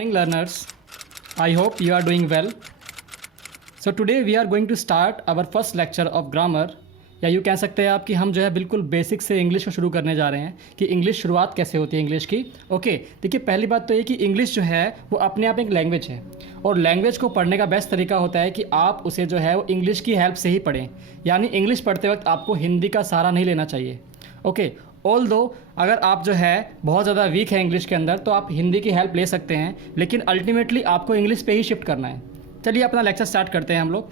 Morning learners, I hope you are doing well. So today we are going to start our first lecture of grammar, या यूँ कह सकते हैं आप कि हम जो है बिल्कुल बेसिक से इंग्लिश को शुरू करने जा रहे हैं कि इंग्लिश शुरुआत कैसे होती है इंग्लिश की। ओके, देखिए पहली बात तो ये कि इंग्लिश जो है वो अपने आप एक लैंग्वेज है और लैंग्वेज को पढ़ने का बेस्ट तरीका होता है कि आप उसे जो है वो इंग्लिश की हेल्प से ही पढ़ें, यानी इंग्लिश पढ़ते वक्त आपको हिंदी का सहारा नहीं लेना चाहिए। ओके, ऑल दो अगर आप जो है बहुत ज़्यादा वीक है इंग्लिश के अंदर तो आप हिंदी की हेल्प ले सकते हैं, लेकिन अल्टीमेटली आपको इंग्लिश पे ही शिफ्ट करना है। चलिए अपना लेक्चर स्टार्ट करते हैं हम लोग।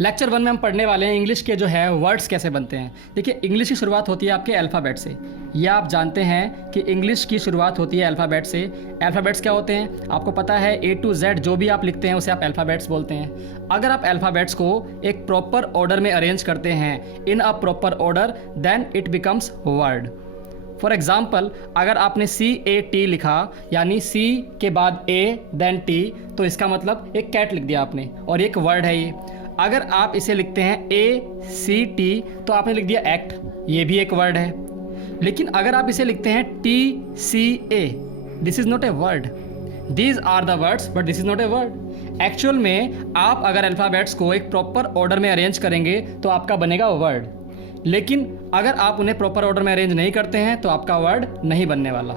लेक्चर 1 में हम पढ़ने वाले हैं इंग्लिश के जो है वर्ड्स कैसे बनते हैं। देखिए इंग्लिश की शुरुआत होती है आपके अल्फ़ाबेट से। यह आप जानते हैं कि इंग्लिश की शुरुआत होती है अल्फ़ाबेट से। अल्फ़ाबेट्स क्या होते हैं आपको पता है, A to Z जो भी आप लिखते हैं उसे आप अल्फ़ाबेट्स बोलते हैं। अगर आप अल्फ़ाबेट्स को एक प्रॉपर ऑर्डर में अरेंज करते हैं in a proper order, then it becomes word. For example, अगर आपने CAT लिखा यानी C के बाद A देन T, तो इसका मतलब एक कैट लिख दिया आपने और एक वर्ड है ये। अगर आप इसे लिखते हैं ACT तो आपने लिख दिया एक्ट, ये भी एक वर्ड है। लेकिन अगर आप इसे लिखते हैं TCA, this is not a word. These are the words but this is not a word. Actual में आप अगर अल्फ़ाबेट्स को एक प्रॉपर ऑर्डर में अरेंज करेंगे तो आपका बनेगा वर्ड, लेकिन अगर आप उन्हें प्रॉपर ऑर्डर में अरेंज नहीं करते हैं तो आपका वर्ड नहीं बनने वाला।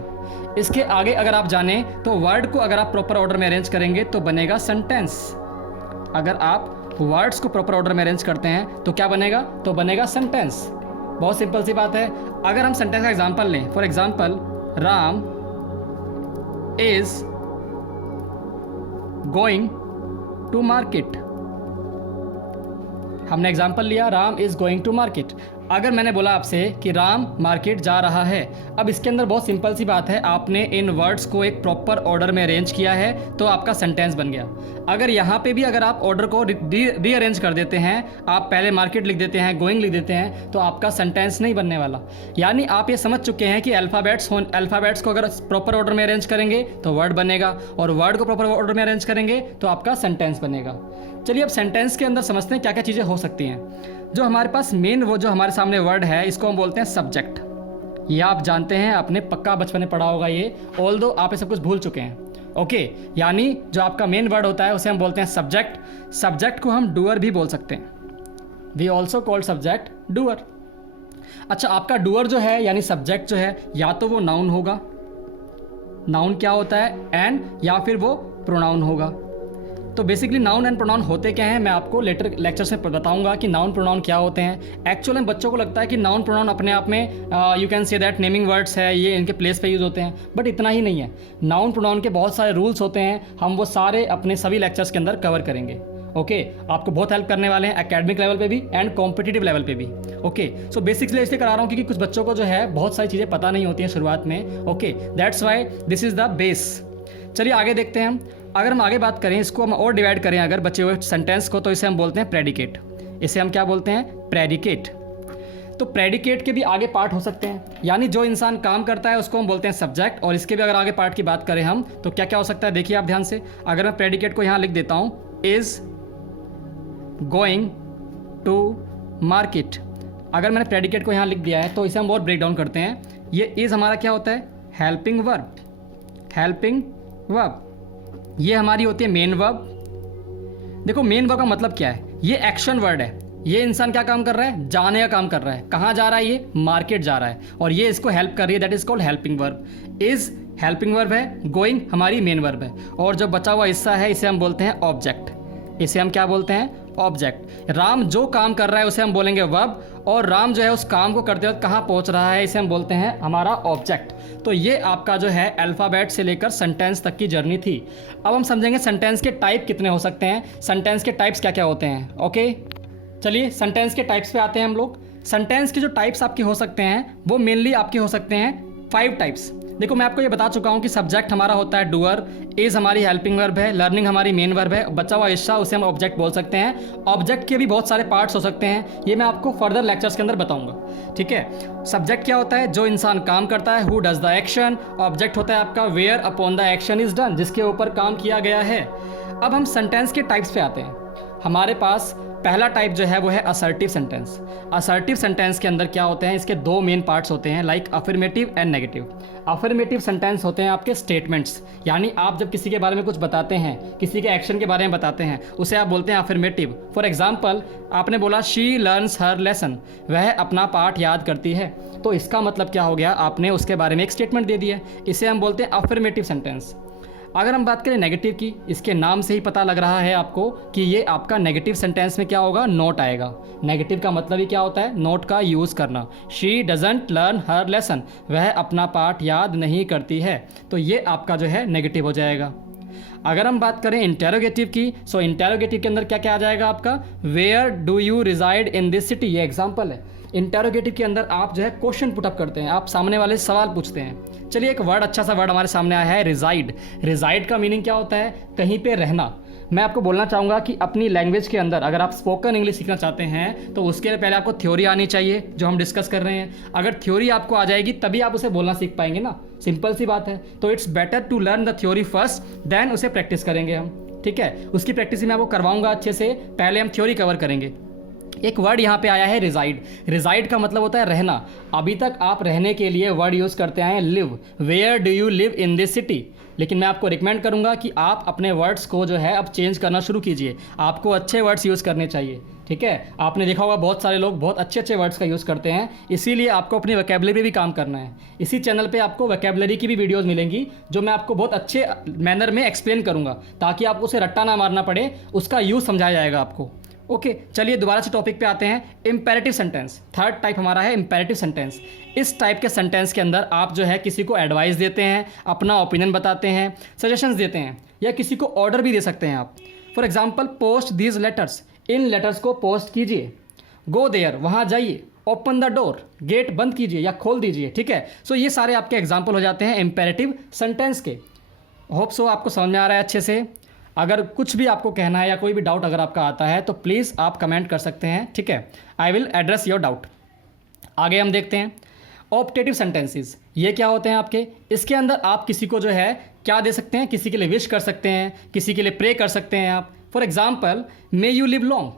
इसके आगे अगर आप जानें तो वर्ड को अगर आप प्रॉपर ऑर्डर में अरेंज करेंगे तो बनेगा सेंटेंस। अगर आप वर्ड्स को प्रॉपर ऑर्डर में अरेंज करते हैं तो क्या बनेगा, तो बनेगा सेंटेंस। बहुत सिंपल सी बात है। अगर हम सेंटेंस का एग्जांपल लें, for example Ram is going to market. हमने एग्जांपल लिया Ram is going to market. अगर मैंने बोला आपसे कि राम मार्केट जा रहा है, अब इसके अंदर बहुत सिंपल सी बात है, आपने इन वर्ड्स को एक प्रॉपर ऑर्डर में अरेंज किया है तो आपका सेंटेंस बन गया। अगर यहाँ पे भी अगर आप ऑर्डर को रीअरेंज कर देते हैं, आप पहले मार्केट लिख देते हैं, गोइंग लिख देते हैं, तो आपका सेंटेंस नहीं बनने वाला। यानी आप ये समझ चुके हैं कि अल्फ़ाबेट्स को अगर प्रॉपर ऑर्डर में अरेंज करेंगे तो वर्ड बनेगा और वर्ड को प्रॉपर ऑर्डर में अरेंज करेंगे तो आपका सेंटेंस बनेगा। चलिए अब सेंटेंस के अंदर समझते हैं क्या क्या चीज़ें हो सकती हैं। जो हमारे पास मेन वो जो हमारे सामने वर्ड है इसको हम बोलते हैं सब्जेक्ट। ये आप जानते हैं, आपने पक्का बचपन में पढ़ा होगा ये, ऑल्दो आप ये सब कुछ भूल चुके हैं। ओके, यानी जो आपका मेन वर्ड होता है उसे हम बोलते हैं सब्जेक्ट। सब्जेक्ट को हम डूअर भी बोल सकते हैं। We also called subject doer. अच्छा, आपका डूअर जो है यानी सब्जेक्ट जो है या तो वो नाउन होगा, नाउन क्या होता है, एंड, या फिर वो प्रोनाउन होगा। तो बेसिकली नाउन एंड प्रोनाउन होते क्या हैं मैं आपको लेटर लेक्चर से बताऊंगा कि नाउन प्रोनाउन क्या होते हैं। एक्चुअल में बच्चों को लगता है कि नाउन प्रोनाउन अपने आप में you can say that naming words है, ये इनके प्लेस पे यूज़ होते हैं, बट इतना ही नहीं है। नाउन प्रोनाउन के बहुत सारे रूल्स होते हैं, हम वो सारे अपने सभी लेक्चर्स के अंदर कवर करेंगे। ओके, आपको बहुत हेल्प करने वाले हैं एकेडमिक लेवल पे भी एंड कॉम्पिटिटिव लेवल पे भी। ओके, सो बेसिकली इसलिए करा रहा हूँ क्योंकि कुछ बच्चों को जो है बहुत सारी चीज़ें पता नहीं होती हैं शुरुआत में। Okay, that's why this is the base. चलिए आगे देखते हैं हम। अगर हम आगे बात करें, इसको हम और डिवाइड करें अगर बचे हुए सेंटेंस को, तो इसे हम बोलते हैं प्रेडिकेट। इसे हम क्या बोलते हैं, प्रेडिकेट। तो प्रेडिकेट के भी आगे पार्ट हो सकते हैं, यानी जो इंसान काम करता है उसको हम बोलते हैं सब्जेक्ट, और इसके भी अगर आगे पार्ट की बात करें हम तो क्या क्या हो सकता है, देखिए आप ध्यान से। अगर मैं प्रेडिकेट को यहाँ लिख देता हूँ इज गोइंग टू मार्केट। अगर मैंने प्रेडिकेट को यहाँ लिख दिया है तो इसे हम और ब्रेक डाउन करते हैं। ये इज हमारा क्या होता है, हेल्पिंग वर्ब। हेल्पिंग वर्ब ये हमारी होती है मेन वर्ब। देखो मेन वर्ब का मतलब क्या है, ये एक्शन वर्ड है। ये इंसान क्या काम कर रहा है, जाने का काम कर रहा है। कहाँ जा रहा है, ये मार्केट जा रहा है, और ये इसको हेल्प कर रही है, that is called helping verb. Is helping verb है, गोइंग हमारी मेन वर्ब है, और जो बचा हुआ हिस्सा है इसे हम बोलते हैं ऑब्जेक्ट। इसे हम क्या बोलते हैं, ऑब्जेक्ट। राम जो काम कर रहा है उसे हम बोलेंगे वर्ब, और राम जो है उस काम को करते वक्त कहाँ पहुँच रहा है इसे हम बोलते हैं हमारा ऑब्जेक्ट। तो ये आपका जो है अल्फ़ाबेट से लेकर सेंटेंस तक की जर्नी थी। अब हम समझेंगे सेंटेंस के टाइप कितने हो सकते हैं, सेंटेंस के टाइप्स क्या क्या होते हैं। ओके, चलिए सेंटेंस के टाइप्स पे आते हैं हम लोग। सेंटेंस के जो टाइप्स आपके हो सकते हैं वो मेनली आपके हो सकते हैं 5 टाइप्स। देखो मैं आपको ये बता चुका हूँ कि सब्जेक्ट हमारा होता है डूअर, इज हमारी हेल्पिंग वर्ब है, लर्निंग हमारी मेन वर्ब है, बचा हुआ हिस्सा उसे हम ऑब्जेक्ट बोल सकते हैं। ऑब्जेक्ट के भी बहुत सारे पार्ट्स हो सकते हैं, ये मैं आपको फर्दर लेक्चर्स के अंदर बताऊंगा। ठीक है, सब्जेक्ट क्या होता है, जो इंसान काम करता है, who does the action. Object होता है आपका whereupon the action is done, जिसके ऊपर काम किया गया है। अब हम सेंटेंस के टाइप्स पे आते हैं। हमारे पास पहला टाइप जो है वो है असर्टिव सेंटेंस। असर्टिव सेंटेंस के अंदर क्या होते हैं, इसके दो मेन पार्ट्स होते हैं, like affirmative and negative. Affirmative sentence होते हैं आपके स्टेटमेंट्स, यानी आप जब किसी के बारे में कुछ बताते हैं, किसी के एक्शन के बारे में बताते हैं, उसे आप बोलते हैं अफर्मेटिव। फॉर एग्जाम्पल, आपने बोला शी लर्न्स हर लेसन, वह अपना पाठ याद करती है, तो इसका मतलब क्या हो गया, आपने उसके बारे में एक स्टेटमेंट दे दिया, इसे हम बोलते हैं अफर्मेटिव सेंटेंस। अगर हम बात करें नेगेटिव की, इसके नाम से ही पता लग रहा है आपको कि ये आपका नेगेटिव सेंटेंस में क्या होगा, नोट आएगा। नेगेटिव का मतलब ही क्या होता है, नोट का यूज़ करना। She doesn't learn her lesson, वह अपना पाठ याद नहीं करती है, तो ये आपका जो है नेगेटिव हो जाएगा। अगर हम बात करें इंटेरोगेटिव की, सो इंटेरोगेटिव के अंदर क्या क्या आ जाएगा आपका, where do you reside in this city, ये एग्जाम्पल है। इंटेरोगेटिव के अंदर आप जो है क्वेश्चन पुटअप करते हैं, आप सामने वाले से सवाल पूछते हैं। चलिए एक वर्ड, अच्छा सा वर्ड हमारे सामने आया है, रिजाइड। रिजाइड का मीनिंग क्या होता है, कहीं पे रहना। मैं आपको बोलना चाहूँगा कि अपनी लैंग्वेज के अंदर अगर आप स्पोकन इंग्लिश सीखना चाहते हैं तो उसके लिए पहले आपको थ्योरी आनी चाहिए, जो हम डिस्कस कर रहे हैं। अगर थ्योरी आपको आ जाएगी तभी आप उसे बोलना सीख पाएंगे ना, सिंपल सी बात है। तो it's better to learn the theory first, then उसे प्रैक्टिस करेंगे हम, ठीक है। उसकी प्रैक्टिस मैं आपको करवाऊंगा अच्छे से, पहले हम थ्योरी कवर करेंगे। एक वर्ड यहाँ पे आया है रिजाइड। रिजाइड का मतलब होता है रहना। अभी तक आप रहने के लिए वर्ड यूज़ करते आए हैं live, where do you live in this city. लेकिन मैं आपको रिकमेंड करूँगा कि आप अपने वर्ड्स को जो है अब चेंज करना शुरू कीजिए। आपको अच्छे वर्ड्स यूज़ करने चाहिए, ठीक है। आपने देखा होगा बहुत सारे लोग बहुत अच्छे अच्छे वर्ड्स का यूज़ करते हैं, इसीलिए आपको अपनी वोकैबुलरी भी काम करना है। इसी चैनल पे आपको वोकैबुलरी की भी वीडियोस मिलेंगी, जो मैं आपको बहुत अच्छे मैनर में एक्सप्लेन करूँगा, ताकि आपको उसे रट्टा ना मारना पड़े, उसका यूज़ समझाया जाएगा आपको। ओके, चलिए दोबारा से टॉपिक पे आते हैं। इम्पेरेटिव सेंटेंस, थर्ड टाइप हमारा है इम्पेरेटिव सेंटेंस। इस टाइप के सेंटेंस के अंदर आप जो है किसी को एडवाइस देते हैं, अपना ओपिनियन बताते हैं, सजेशंस देते हैं, या किसी को ऑर्डर भी दे सकते हैं आप। For example, post these letters, इन लेटर्स को पोस्ट कीजिए। गो देयर, वहाँ जाइए। ओपन द डोर, गेट बंद कीजिए या खोल दीजिए, ठीक है। सो ये सारे आपके एग्जाम्पल हो जाते हैं इम्पेरेटिव सेंटेंस के। होप सो आपको समझ में आ रहा है अच्छे से। अगर कुछ भी आपको कहना है या कोई भी डाउट अगर आपका आता है तो प्लीज़ आप कमेंट कर सकते हैं, ठीक है। I will address your doubt. आगे हम देखते हैं ऑप्टेटिव सेंटेंसेस। ये क्या होते हैं आपके, इसके अंदर आप किसी को जो है क्या दे सकते हैं, किसी के लिए विश कर सकते हैं, किसी के लिए प्रे कर सकते हैं आप। For example, may you live long,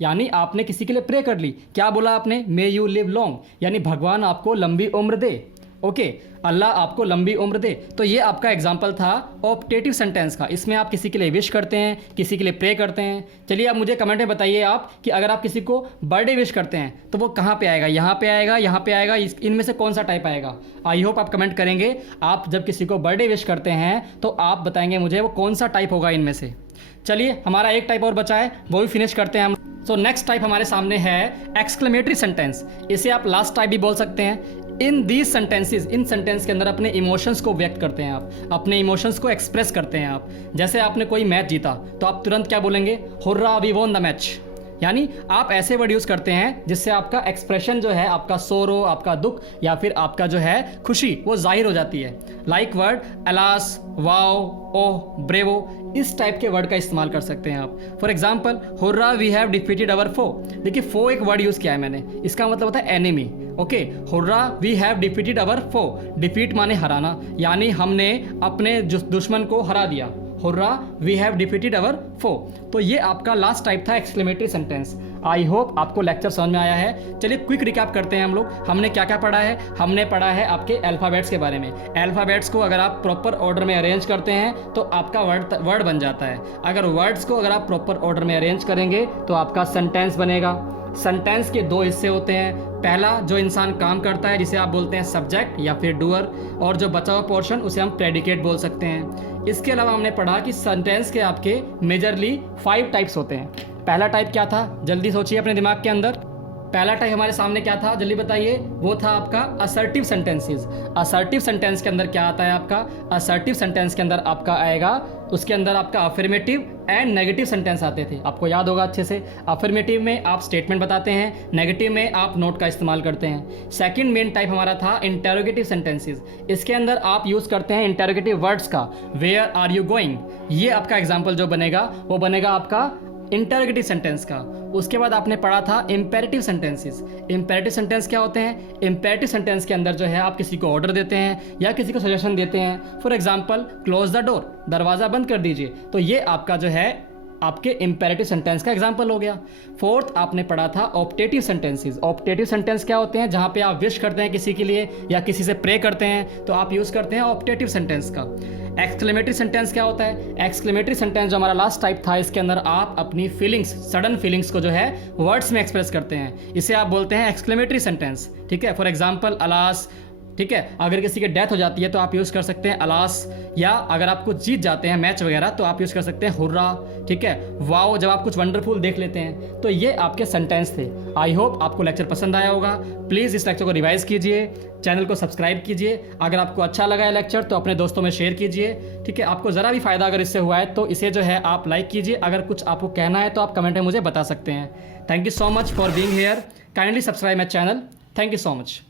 यानी आपने किसी के लिए प्रे कर ली। क्या बोला आपने, मे यू लिव लॉन्ग, यानी भगवान आपको लंबी उम्र दे। ओके, अल्लाह आपको लंबी उम्र दे। तो ये आपका एग्जाम्पल था ऑप्टेटिव सेंटेंस का। इसमें आप किसी के लिए विश करते हैं, किसी के लिए प्रे करते हैं। चलिए आप मुझे कमेंट में बताइए आप कि अगर आप किसी को बर्थडे विश करते हैं तो वो कहाँ पे आएगा, यहाँ पे आएगा, यहाँ पे आएगा, इनमें से कौन सा टाइप आएगा। आई होप आप कमेंट करेंगे। आप जब किसी को बर्थडे विश करते हैं तो आप बताएंगे मुझे वो कौन सा टाइप होगा इनमें से। चलिए हमारा एक टाइप और बचा है, वो भी फिनिश करते हैं हम। सो नेक्स्ट टाइप हमारे सामने है एक्सक्लेमेटरी सेंटेंस। इसे आप लास्ट टाइप भी बोल सकते हैं। In these sentences, in sentence के अंदर अपने इमोशंस को व्यक्त करते हैं आप, अपने इमोशंस को एक्सप्रेस करते हैं आप। जैसे आपने कोई मैच जीता तो आप तुरंत क्या बोलेंगे, hurrah we won the match. यानी आप ऐसे वर्ड यूज़ करते हैं जिससे आपका एक्सप्रेशन जो है, आपका सोरो, आपका दुख या फिर आपका जो है खुशी, वो जाहिर हो जाती है। Like word alas, wow, oh, bravo, इस टाइप के वर्ड का इस्तेमाल कर सकते हैं आप। For example, hurrah we have defeated our foe. देखिए फो एक वर्ड यूज़ किया है मैंने, इसका मतलब होता है enemy. Okay, hurrah we have defeated our foe. Defeat माने हराना, यानी हमने अपने दुश्मन को हरा दिया। Hurrah we have defeated our foe. तो ये आपका लास्ट टाइप था एक्सक्लेमेटरी सेंटेंस। आई होप आपको लेक्चर समझ में आया है। चलिए क्विक रिकैप करते हैं हम लोग। हमने क्या क्या पढ़ा है, हमने पढ़ा है आपके अल्फ़ाबेट्स के बारे में। अल्फ़ाबेट्स को अगर आप प्रॉपर ऑर्डर में अरेंज करते हैं तो आपका वर्ड बन जाता है। अगर वर्ड्स को अगर आप प्रॉपर ऑर्डर में अरेंज करेंगे तो आपका सेंटेंस बनेगा। सेंटेंस के दो हिस्से होते हैं, पहला जो इंसान काम करता है जिसे आप बोलते हैं सब्जेक्ट या फिर डूअर, और जो बचा हुआ पोर्शन उसे हम प्रेडिकेट बोल सकते हैं। इसके अलावा हमने पढ़ा कि सेंटेंस के आपके मेजरली 5 टाइप्स होते हैं। पहला टाइप क्या था, जल्दी सोचिए अपने दिमाग के अंदर। पहला टाइप हमारे सामने क्या था, जल्दी बताइए। वो था आपका असर्टिव सेंटेंसेस। असर्टिव सेंटेंस के अंदर क्या आता है आपका, असर्टिव सेंटेंस के अंदर आपका आएगा, उसके अंदर आपका अफर्मेटिव एंड नेगेटिव सेंटेंस आते थे। आपको याद होगा अच्छे से। अफर्मेटिव में आप स्टेटमेंट बताते हैं, नेगेटिव में आप नोट का इस्तेमाल करते हैं। सेकंड मेन टाइप हमारा था इंटेरोगेटिव सेंटेंसेस। इसके अंदर आप यूज़ करते हैं इंटेरोगेटिव वर्ड्स का। वेयर आर यू गोइंग, ये आपका एग्जाम्पल जो बनेगा वो बनेगा आपका इंटेरोगेटिव सेंटेंस का। उसके बाद आपने पढ़ा था इंपेरेटिव सेंटेंसेस। इंपेरेटिव सेंटेंस क्या होते हैं, इंपेरेटिव सेंटेंस के अंदर जो है आप किसी को ऑर्डर देते हैं या किसी को सजेशन देते हैं। For example, close the door, दरवाज़ा बंद कर दीजिए। तो ये आपका जो है आपके इम्पेरेटिव सेंटेंस का एग्जाम्पल हो गया। फोर्थ आपने पढ़ा था ऑप्टेटिव सेंटेंसेस। ऑप्टेटिव सेंटेंस क्या होते हैं? जहाँ पे आप विश करते हैं किसी के लिए या किसी से प्रे करते हैं तो आप यूज़ करते हैं ऑप्टेटिव सेंटेंस का। एक्सक्लेमेटरी सेंटेंस क्या होता है? एक्सक्लेमेटरी सेंटेंस जो हमारा लास्ट टाइप था, इसके अंदर आप अपनी फीलिंग्स, सडन फीलिंग्स को जो है वर्ड्स में एक्सप्रेस करते हैं, इसे आप बोलते हैं एक्सक्लेमेटरी सेंटेंस। ठीक है, फॉर एग्जाम्पल अलास। ठीक है, अगर किसी की डेथ हो जाती है तो आप यूज़ कर सकते हैं अलास, या अगर आप कुछ जीत जाते हैं मैच वगैरह तो आप यूज़ कर सकते हैं हुर्रा। ठीक है, वाओ, जब आप कुछ वंडरफुल देख लेते हैं। तो ये आपके सेंटेंस थे। आई होप आपको लेक्चर पसंद आया होगा। प्लीज़ इस लेक्चर को रिवाइज कीजिए, चैनल को सब्सक्राइब कीजिए। अगर आपको अच्छा लगा है लेक्चर तो अपने दोस्तों में शेयर कीजिए। ठीक है, आपको ज़रा भी फ़ायदा अगर इससे हुआ है तो इसे जो है आप लाइक कीजिए। अगर कुछ आपको कहना है तो आप कमेंट में मुझे बता सकते हैं। Thank you so much for being here. Kindly subscribe my channel. Thank you so much.